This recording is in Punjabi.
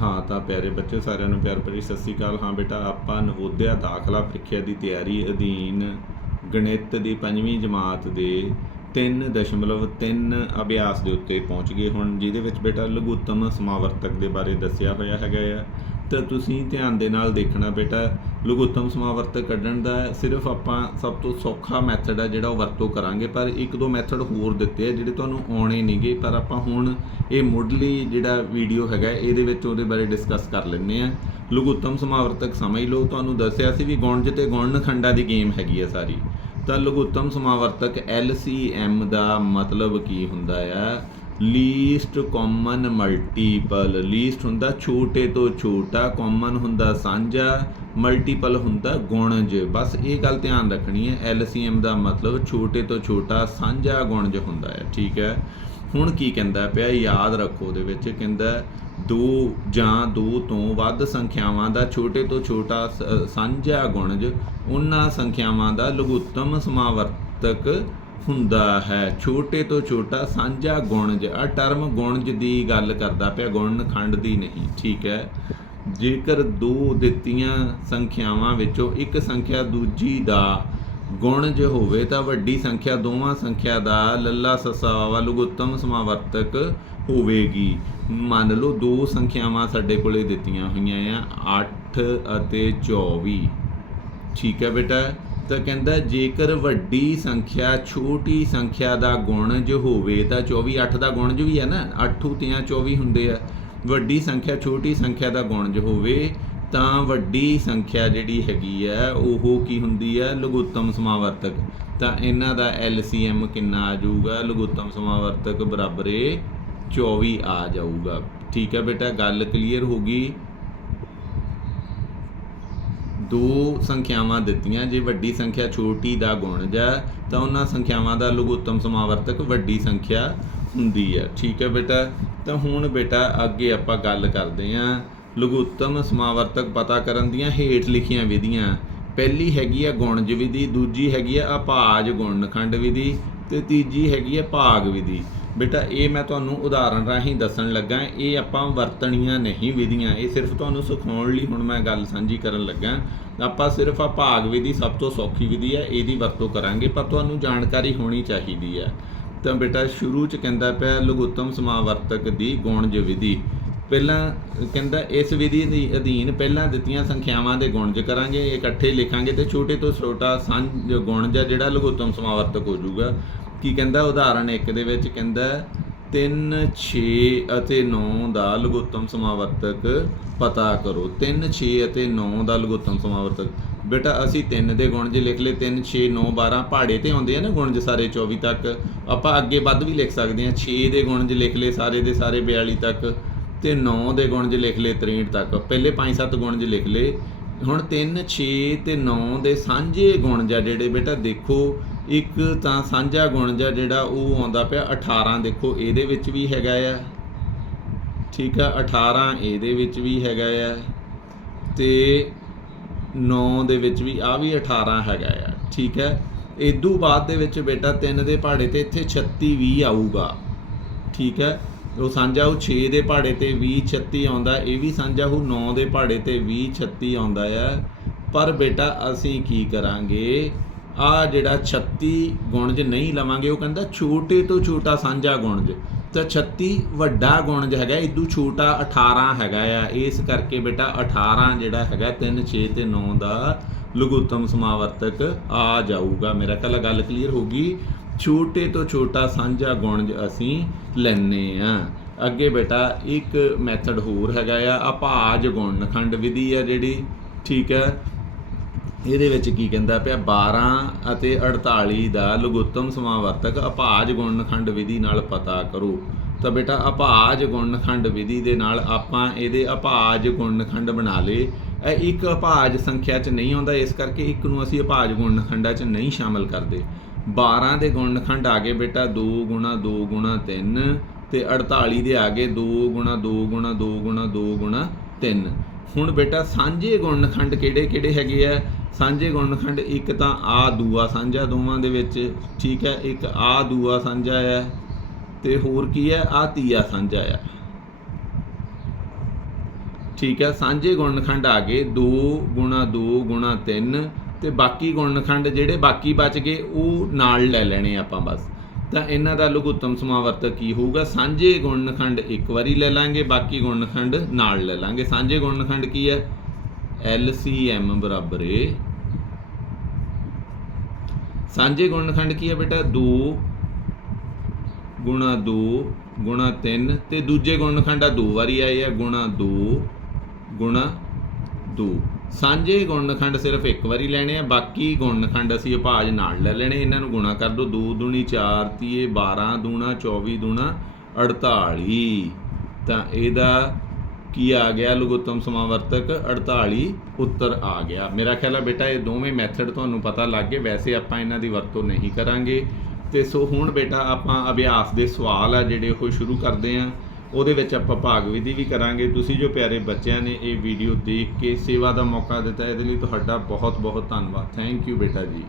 ਹਾਂ, ਤਾਂ ਪਿਆਰੇ ਬੱਚੇ ਸਾਰਿਆਂ ਨੂੰ ਪਿਆਰ ਭਰੀ ਸਤਿ ਸ੍ਰੀ ਅਕਾਲ। ਹਾਂ ਬੇਟਾ, ਆਪਾਂ ਨਵੋਦਿਆ ਦਾਖਲਾ ਪ੍ਰੀਖਿਆ ਦੀ ਤਿਆਰੀ ਅਧੀਨ ਗਣਿਤ ਦੀ ਪੰਜਵੀਂ ਜਮਾਤ ਦੇ 3.3 ਅਭਿਆਸ ਦੇ ਉੱਤੇ ਪਹੁੰਚ ਗਏ ਹੁਣ, ਜਿਹਦੇ ਵਿੱਚ ਬੇਟਾ ਲਘੁੱਤਮ ਸਮਾਵਰਤਕ ਦੇ ਬਾਰੇ ਦੱਸਿਆ ਹੋਇਆ ਹੈਗਾ ਆ। ਤਾਂ ਤੁਸੀਂ ਧਿਆਨ ਦੇ ਨਾਲ ਦੇਖਣਾ ਬੇਟਾ, ਲਘੁੱਤਮ ਸਮਾਵਰਤਕ ਕੱਢਣ ਦਾ ਸਿਰਫ ਆਪਾਂ ਸਭ ਤੋਂ ਸੌਖਾ ਮੈਥਡ ਹੈ ਜਿਹੜਾ ਉਹ ਵਰਤੋਂ ਕਰਾਂਗੇ, ਪਰ ਇੱਕ ਦੋ ਮੈਥਡ ਹੋਰ ਦਿੱਤੇ ਆ ਜਿਹੜੇ ਤੁਹਾਨੂੰ ਆਉਣੇ ਨਹੀਂਗੇ ਪਰ ਆਪਾਂ ਹੁਣ ਇਹ ਮੁੱਢਲੀ ਜਿਹੜਾ ਵੀਡੀਓ ਹੈਗਾ, ਇਹਦੇ ਵਿੱਚ ਉਹਦੇ ਬਾਰੇ ਡਿਸਕਸ ਕਰ ਲੈਂਦੇ ਆ ਲਘੁੱਤਮ ਸਮਾਵਰਤਕ ਸਮਝ ਲਓ, ਤੁਹਾਨੂੰ ਦੱਸਿਆ ਸੀ ਵੀ ਗੁਣਜ ਤੇ ਗੁਣਨਖੰਡਾਂ ਦੀ ਗੇਮ ਹੈਗੀ ਆ ਸਾਰੀ। ਤਾਂ ਲਘੁੱਤਮ ਸਮਾਵਰਤਕ LCM ਦਾ ਮਤਲਬ ਕੀ ਹੁੰਦਾ ਆ? ਲੀਸਟ ਕਾਮਨ ਮਲਟੀਪਲ ਲੀਸਟ ਹੁੰਦਾ ਛੋਟੇ ਤੋਂ ਛੋਟਾ ਕਾਮਨ ਹੁੰਦਾ ਸਾਂਝਾ ਮਲਟੀਪਲ ਹੁੰਦਾ ਗੁਣਜ ਬਸ ਇਹ ਗੱਲ ਧਿਆਨ ਰੱਖਣੀ ਹੈ। ਐਲਸੀਐਮ ਦਾ ਮਤਲਬ ਛੋਟੇ ਤੋਂ ਛੋਟਾ, ਸਾਂਝਾ ਗੁਣਜ ਹੁੰਦਾ ਹੈ। ਠੀਕ ਹੈ? ਹੁਣ ਕੀ ਕਹਿੰਦਾ ਪਿਆ? ਯਾਦ ਰੱਖੋ ਉਹਦੇ ਵਿੱਚ। ਕਹਿੰਦਾ ਦੋ ਜਾਂ ਦੋ ਤੋਂ ਵੱਧ ਸੰਖਿਆਵਾਂ ਦਾ ਛੋਟੇ ਤੋਂ ਛੋਟਾ, ਸ- ਸਾਂਝਾ ਗੁਣਜ ਉਹਨਾਂ ਸੰਖਿਆਵਾਂ ਦਾ ਲਘੁੱਤਮ ਸਮਾਵਰਤਕ ਹੁੰਦਾ ਹੈ। ਛੋਟੇ ਤੋਂ ਛੋਟਾ ਸਾਂਝਾ ਗੁਣਜ। ਆ ਟਰਮ ਗੁਣਜ ਦੀ ਗੱਲ ਕਰਦਾ ਪਿਆ। ਗੁਣਨਖੰਡ ਦੀ ਨਹੀਂ। ਠੀਕ ਹੈ। ਜੇਕਰ ਦੋ ਦਿੱਤੀਆਂ ਸੰਖਿਆਵਾਂ ਵਿੱਚੋਂ ਇੱਕ ਸੰਖਿਆ ਦੂਜੀ ਦਾ ਗੁਣਜ ਹੋਵੇ, ਤਾਂ ਵੱਡੀ ਸੰਖਿਆ ਦੋਵਾਂ ਸੰਖਿਆ ਦਾ ਲੱਲਾ ਸੱਸਾ ਵਾਵਾ ਲਘੁੱਤਮ ਸਮਾਵਰਤਕ ਹੋਵੇਗੀ। ਮੰਨ ਲਓ ਦੋ ਸੰਖਿਆਵਾਂ ਸਾਡੇ ਕੋਲੇ ਦਿੱਤੀਆਂ ਹੋਈਆਂ ਆ 8 ਅਤੇ 24 ਠੀਕ ਹੈ ਬੇਟਾ। ਤਾਂ ਕਹਿੰਦਾ, ਜੇਕਰ ਵੱਡੀ ਸੰਖਿਆ ਛੋਟੀ ਸੰਖਿਆ ਦਾ ਗੁਣਜ ਹੋਵੇ, ਤਾਂ 24 8 ਦਾ ਗੁਣਜ ਵੀ ਹੈ ਨਾ 8 ਤਿਆਂ 24 ਹੁੰਦੇ ਆ। ਵੱਡੀ ਸੰਖਿਆ, ਛੋਟੀ ਸੰਖਿਆ ਦਾ ਗੁਣਜ ਹੋਵੇ, ਤਾਂ ਵੱਡੀ ਸੰਖਿਆ ਜਿਹੜੀ ਹੈਗੀ ਹੈ ਉਹ ਕੀ ਹੁੰਦੀ ਹੈ ਲਘੁੱਤਮ ਸਮਾਵਰਤਕ। ਤਾਂ ਇਹਨਾਂ ਦਾ LCM ਕਿੰਨਾ ਆ ਜਾਊਗਾ? ਲਘੁੱਤਮ ਸਮਾਵਰਤਕ ਬਰਾਬਰ ਏ 24 ਆ ਜਾਊਗਾ। ਠੀਕ ਹੈ ਬੇਟਾ, ਗੱਲ ਕਲੀਅਰ ਹੋ ਗਈ? ਦੋ ਸੰਖਿਆਵਾਂ ਦਿੱਤੀਆਂ, ਜੇ ਵੱਡੀ ਸੰਖਿਆ ਛੋਟੀ ਦਾ ਗੁਣਜ ਹੈ ਤਾਂ ਉਹਨਾਂ ਸੰਖਿਆਵਾਂ ਦਾ ਲਘੁੱਤਮ ਸਮਾਵਰਤਕ ਵੱਡੀ ਸੰਖਿਆ ਹੁੰਦੀ ਹੈ। ਠੀਕ ਹੈ ਬੇਟਾ? ਤਾਂ ਹੁਣ ਬੇਟਾ ਅੱਗੇ ਆਪਾਂ ਗੱਲ ਕਰਦੇ ਹਾਂ। ਲਘੁੱਤਮ ਸਮਾਵਰਤਕ ਪਤਾ ਕਰਨ ਦੀਆਂ ਹੇਠ ਲਿਖੀਆਂ ਵਿਧੀਆਂ। ਪਹਿਲੀ ਹੈਗੀ ਆ ਗੁਣਜ ਵਿਧੀ, ਦੂਜੀ ਹੈਗੀ ਆ ਅਭਾਜ ਗੁਣਨਖੰਡ ਵਿਧੀ, ਤੇ ਤੀਜੀ ਹੈਗੀ ਆ ਭਾਗ ਵਿਧੀ। ਬੇਟਾ, ਇਹ ਮੈਂ ਤੁਹਾਨੂੰ ਉਦਾਹਰਣ ਰਾਹੀਂ ਦੱਸਣ ਲੱਗਾ ਇਹ ਆਪਾਂ ਵਰਤਣੀਆਂ ਨਹੀਂ ਵਿਧੀਆਂ, ਇਹ ਸਿਰਫ ਤੁਹਾਨੂੰ ਸਿਖਾਉਣ ਲਈ ਹੁਣ ਮੈਂ ਗੱਲ ਸਾਂਝੀ ਕਰਨ ਲੱਗਾ ਆਪਾਂ ਸਿਰਫ ਆ ਭਾਗ ਵਿਧੀ ਸਭ ਤੋਂ ਸੌਖੀ ਵਿਧੀ ਹੈ, ਇਹਦੀ ਵਰਤੋਂ ਕਰਾਂਗੇ, ਪਰ ਤੁਹਾਨੂੰ ਜਾਣਕਾਰੀ ਹੋਣੀ ਚਾਹੀਦੀ ਹੈ। ਤਾਂ ਬੇਟਾ, ਸ਼ੁਰੂ ਚ ਕਹਿੰਦਾ ਪਿਆ, ਲਘੁੱਤਮ ਸਮਾਵਰਤਕ ਦੀ ਗੁਣਜ ਵਿਧੀ। ਪਹਿਲਾਂ ਕਹਿੰਦਾ, ਇਸ ਵਿਧੀ ਦੇ ਅਧੀਨ ਪਹਿਲਾਂ ਦਿੱਤੀਆਂ ਸੰਖਿਆਵਾਂ ਦੇ ਗੁਣਜ ਕਰਾਂਗੇ, ਇਕੱਠੇ ਲਿਖਾਂਗੇ ਤੇ ਛੋਟੇ ਤੋਂ ਛੋਟਾ ਸਾਂਝ ਗੁਣਜ ਆ ਜਿਹੜਾ ਲਘੁੱਤਮ ਸਮਾਵਰਤਕ ਹੋ ਜਾਊਗਾ। ਕੀ ਕਹਿੰਦਾ ਉਦਾਹਰਣ 1 ਦੇ ਵਿੱਚ ਕਹਿੰਦਾ 3 6 ਅਤੇ 9 ਦਾ ਲਘੁੱਤਮ ਸਮਾਵਰਤਕ ਪਤਾ ਕਰੋ। 3 6 ਅਤੇ 9 ਦਾ ਲਘੁੱਤਮ ਸਮਾਵਰਤਕ। ਬੇਟਾ, ਅਸੀਂ 3 ਦੇ ਗੁਣ ਗੁਣਜ ਲਿਖ ਲਏ। 3 6 9 12 ਪਹਾੜੇ ਤੇ ਆਉਂਦੇ ਆ ਨਾ ਗੁਣਜ ਸਾਰੇ 24 ਤੱਕ। ਆਪਾਂ ਅੱਗੇ ਵੱਧ ਵੀ ਲਿਖ ਸਕਦੇ ਹਾਂ। 6 ਦੇ ਗੁਣ ਗੁਣਜ ਲਿਖ ਲਏ ਸਾਰੇ ਦੇ ਸਾਰੇ 42 ਤੱਕ ਤੇ 9 ਦੇ ਗੁਣ ਗੁਣਜ ਲਿਖ ਲਏ 63 ਤੱਕ। ਪਹਿਲੇ 5-7 ਗੁਣਜ ਲਿਖ ਲਏ। ਹੁਣ 3 6 ਤੇ 9 ਦੇ ਸਾਂਝੇ ਗੁਣਜ ਆ ਜਿਹੜੇ ਬੇਟਾ, ਦੇਖੋ। ਇੱਕ ਤਾਂ ਸਾਂਝਾ ਗੁਣ ਆ ਜਿਹੜਾ ਉਹ ਆਉਂਦਾ ਪਿਆ 18 ਦੇਖੋ, ਇਹਦੇ ਵਿੱਚ ਵੀ ਹੈਗਾ ਆ। ਠੀਕ ਆ 18 ਇਹਦੇ ਵਿੱਚ ਵੀ ਹੈਗਾ ਆ ਤੇ 9 ਦੇ ਵਿੱਚ ਵੀ ਆ ਵੀ 18 ਹੈਗਾ ਆ। ਠੀਕ ਹੈ ਇਦੋਂ ਬਾਅਦ ਦੇ ਵਿੱਚ ਬੇਟਾ 3 ਦੇ ਪਹਾੜੇ ਤੇ ਇੱਥੇ 36 20 ਆਊਗਾ। ਠੀਕ ਹੈ ਉਹ ਸਾਂਝਾ ਉਹ 6 ਦੇ ਪਹਾੜੇ ਤੇ 20 36 ਆਉਂਦਾ, ਇਹ ਵੀ ਸਾਂਝਾ ਉਹ 9 ਦੇ ਪਹਾੜੇ ਤੇ 20 36 ਆਉਂਦਾ ਆ। ਪਰ ਬੇਟਾ, ਅਸੀਂ ਕੀ ਕਰਾਂਗੇ? ਆ ਜਿਹੜਾ 36 ਗੁਣਜ ਨਹੀਂ ਲਵਾਂਗੇ, ਉਹ ਕਹਿੰਦਾ ਛੋਟੇ ਤੋਂ ਛੋਟਾ ਸਾਂਝਾ ਗੁਣਜ। ਤਾਂ 36 ਵੱਡਾ ਗੁਣਜ ਹੈਗਾ ਇਦੋਂ ਛੋਟਾ 18 ਹੈਗਾ ਆ। ਇਸ ਕਰਕੇ ਬੇਟਾ 18 ਜਿਹੜਾ ਹੈਗਾ 3 6 ਤੇ 9 ਦਾ ਲਘੁੱਤਮ ਸਮਾਵਰਤਕ ਆ ਜਾਊਗਾ। ਮੇਰਾ ਖਿਆਲ ਗੱਲ ਕਲੀਅਰ ਹੋ ਗਈ। ਛੋਟੇ ਤੋਂ ਛੋਟਾ ਸਾਂਝਾ ਗੁਣਜ ਅਸੀਂ ਲੈਨੇ ਆ। ਅੱਗੇ ਬੇਟਾ ਇੱਕ ਮੈਥਡ ਹੋਰ ਹੈਗਾ ਆ ਅਭਾਜ ਗੁਣਨਖੰਡ। ਵਿਧੀ ਆ ਜਿਹੜੀ, ਠੀਕ ਹੈ ਇਹਦੇ ਵਿੱਚ ਕੀ ਕਹਿੰਦਾ ਪਿਆ? 12 ਅਤੇ 48 ਦਾ ਲਘੁੱਤਮ ਸਮਾਵਰਤਕ ਅਭਾਜ ਗੁਣਨਖੰਡ ਵਿਧੀ ਨਾਲ ਪਤਾ ਕਰੋ। ਤਾਂ ਬੇਟਾ ਅਭਾਜ ਗੁਣਨਖੰਡ ਵਿਧੀ ਦੇ ਨਾਲ ਆਪਾਂ ਇਹਦੇ ਅਭਾਜ ਗੁਣਨਖੰਡ ਬਣਾ ਲਏ। ਇਹ ਇੱਕ ਅਭਾਜ ਸੰਖਿਆ 'ਚ ਨਹੀਂ ਆਉਂਦਾ, ਇਸ ਕਰਕੇ ਇੱਕ ਨੂੰ ਅਸੀਂ ਅਭਾਜ ਗੁਣਨਖੰਡਾਂ 'ਚ ਨਹੀਂ ਸ਼ਾਮਲ ਕਰਦੇ। 12 ਦੇ ਗੁਣਨਖੰਡ ਆ ਗਏ ਬੇਟਾ 2 2 3 ਤੇ 48 ਦੇ ਆ ਗਏ 2 2 2 2 3 ਹੁਣ ਬੇਟਾ, ਸਾਂਝੇ ਗੁਣਨਖੰਡ ਕਿਹੜੇ ਕਿਹੜੇ ਹੈਗੇ ਆ? ਸਾਂਝੇ ਗੁਣਨਖੰਡ ਇੱਕ ਤਾਂ ਆ ਦੂਆ, ਸਾਂਝਾ ਦੋਵਾਂ ਦੇ ਵਿੱਚ ਠੀਕ ਹੈ, ਇੱਕ ਆ ਦੂਆ ਸਾਂਝਾ ਹੈ ਤੇ ਹੋਰ ਕੀ ਹੈ? ਆ ਤੀਆ ਸਾਂਝਾ ਹੈ। ਠੀਕ ਹੈ, ਸਾਂਝੇ ਗੁਣਨਖੰਡ ਆ ਗਏ 2 ਗੁਣਾ 2 ਗੁਣਾ 3 ਤੇ ਬਾਕੀ ਗੁਣਖੰਡ ਜਿਹੜੇ ਬਾਕੀ ਬਚ ਗਏ, ਉਹ ਨਾਲ ਲੈ ਲੈਣੇ ਆਪਾਂ ਬਸ। ਤਾਂ ਇਹਨਾਂ ਦਾ ਲਘੁੱਤਮ ਸਮਾਵਰਤਕ ਕੀ ਹੋਊਗਾ? ਸਾਂਝੇ ਗੁਣਨਖੰਡ ਇੱਕ ਵਾਰੀ ਲੈ ਲਾਂਗੇ, ਬਾਕੀ ਗੁਣਨਖੰਡ ਨਾਲ ਲੈ ਲਾਂਗੇ। ਸਾਂਝੇ ਗੁਣਨਖੰਡ ਕੀ ਹੈ? LCM ਬਰਾਬਰ ਹੈ ਸਾਂਝੇ ਗੁਣਨਖੰਡ ਕੀ ਹੈ ਬੇਟਾ? 2 ਗੁਣਾ 2 ਗੁਣਾ 3 ਤੇ ਦੂਜੇ ਗੁਣਨਖੰਡ ਆ ਦੋ ਵਾਰੀ ਆਏ ਆ, ਗੁਣਾ 2 ਗੁਣਾ 2 ਸਾਂਝੇ ਗੁਣਨਖੰਡ ਸਿਰਫ ਇੱਕ ਵਾਰੀ ਲੈਣੇ ਆ, ਬਾਕੀ ਗੁਣਨਖੰਡ ਅਸੀਂ ਉਪਾਜ ਨਾਲ ਲੈ ਲੈਣੇ, ਇਹਨਾਂ ਨੂੰ ਗੁਣਾ ਕਰ ਦੋ। 2 ਦੂਣੀ 4 ਤੀਏ 12 ਦੂਣਾ 24 ਦੂਣਾ 48 ਤਾਂ ਇਹਦਾ ਕੀ ਆ ਗਿਆ? ਲਘੁੱਤਮ ਸਮਾਵਰਤਕ 48 ਉੱਤਰ ਆ ਗਿਆ। ਮੇਰਾ ਖਿਆਲ ਹੈ ਬੇਟਾ, ਇਹ ਦੋਵੇਂ ਮੈਥਡ ਤੁਹਾਨੂੰ ਪਤਾ ਲੱਗ ਗਏ। ਵੈਸੇ ਆਪਾਂ ਇਹਨਾਂ ਦੀ ਵਰਤੋਂ ਨਹੀਂ ਕਰਾਂਗੇ। ਤੇ ਸੋ ਹੁਣ ਬੇਟਾ, ਆਪਾਂ ਅਭਿਆਸ ਦੇ ਸਵਾਲ ਆ ਜਿਹੜੇ ਉਹ ਸ਼ੁਰੂ ਕਰਦੇ ਆਂ। ਉਹਦੇ ਵਿੱਚ ਆਪਾਂ ਭਾਗ ਵਿਧੀ ਵੀ ਕਰਾਂਗੇ। ਤੁਸੀਂ ਜੋ ਪਿਆਰੇ ਬੱਚਿਆਂ ਨੇ ਇਹ ਵੀਡੀਓ ਦੇਖ ਕੇ ਸੇਵਾ ਦਾ ਮੌਕਾ ਦਿੱਤਾ, ਇਹਦੇ ਲਈ ਤੁਹਾਡਾ ਬਹੁਤ ਬਹੁਤ ਧੰਨਵਾਦ। ਥੈਂਕ ਯੂ ਬੇਟਾ ਜੀ।